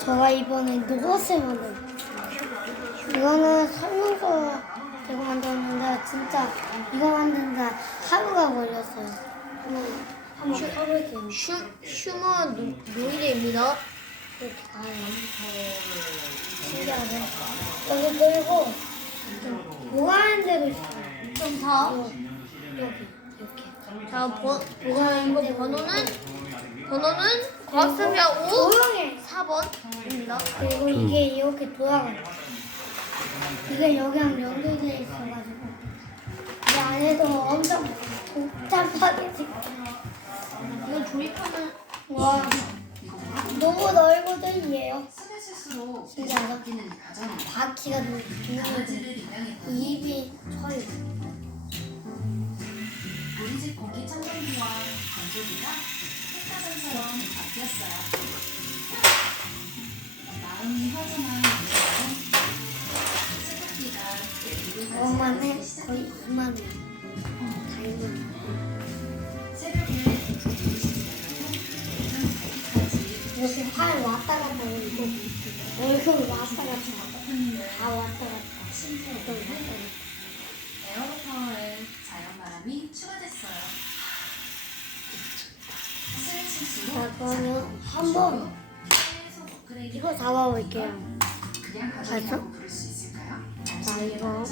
제가 이번에 로봇을 만들었어요. 이거는 설명서 제가 만들었는데 진짜 이거 만드는데 하루가 걸렸어요. 한번 한번 해볼게요. 슈, 슈머 노- 놀이개입니다. 이렇게 가요. 신기하죠? 여기 그리고 보관하는 데도 있어요. 좀 더. 여기 이렇게. 자, 번, 이거 번호는, 번호는 과학습이야 5, 조용해. 4번입니다. 그리고 이게 이렇게 돌아가요. 이게 여기랑 연결되어 있어가지고 이 안에도 엄청 복잡하게 생겼어요. 이거 조립하면, 와 너무 넓거든요. 쓰면쓸수록 신기하다. 바뀌는 과정이 바퀴가 너무 입양했더니 입이 서요. 우리 집 공기 청정기와 건조기가 핵가전처럼 바뀌었어요. 마음이 허전한 내비를 저만에 거의 2만 원. 다 2만 원. 새벽에 누르시더라도 예전 밝기까지 이렇게 팔 왔다 갔다 왔다 갔다 다 왔다 갔다. 신기하고 얼굴 왔다 갔다. 에어로 파워의 자연 바람이 추가됐어요. 자 그러면 한번 이거 잡아볼게요. 봤어? 자 이거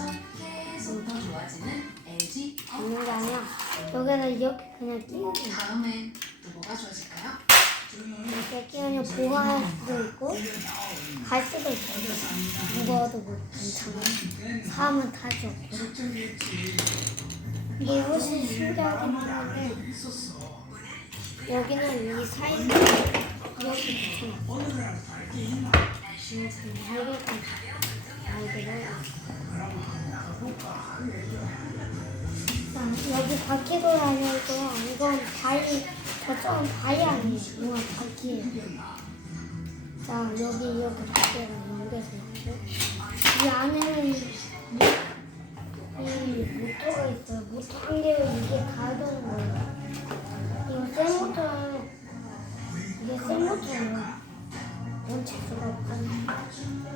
잡는 게 아니라 여기다 이렇게 그냥 끼우면 돼. 다음엔 또 뭐가 좋아질까요? 이렇게 끼우면 보관할 수도 있고 갈 수도 있고 무거워도 뭐 괜찮아. 사람은 탈수 없고. 이게 훨씬 신기하긴 한데 여기는 이 사이즈 이렇게 붙여놨어. 이렇게 날개를 자, 여기 바퀴도 달려있고요. 이건 다리, 저쪽은 다리 아니에요. 이건 바퀴예요. 자, 여기 이렇게 바퀴가 연결돼 있고, 이 안에는 이 모터가 있어요. 모터 한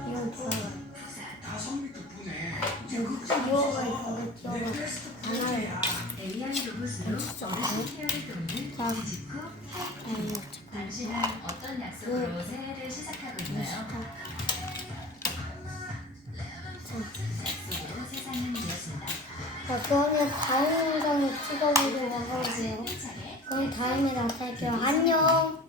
이건 좋아요. 여기 세상은 이어진다. 자, 그러면 다음 영상에 찍어보도록 하고요. 그럼 다음에 나타날게요. 안녕!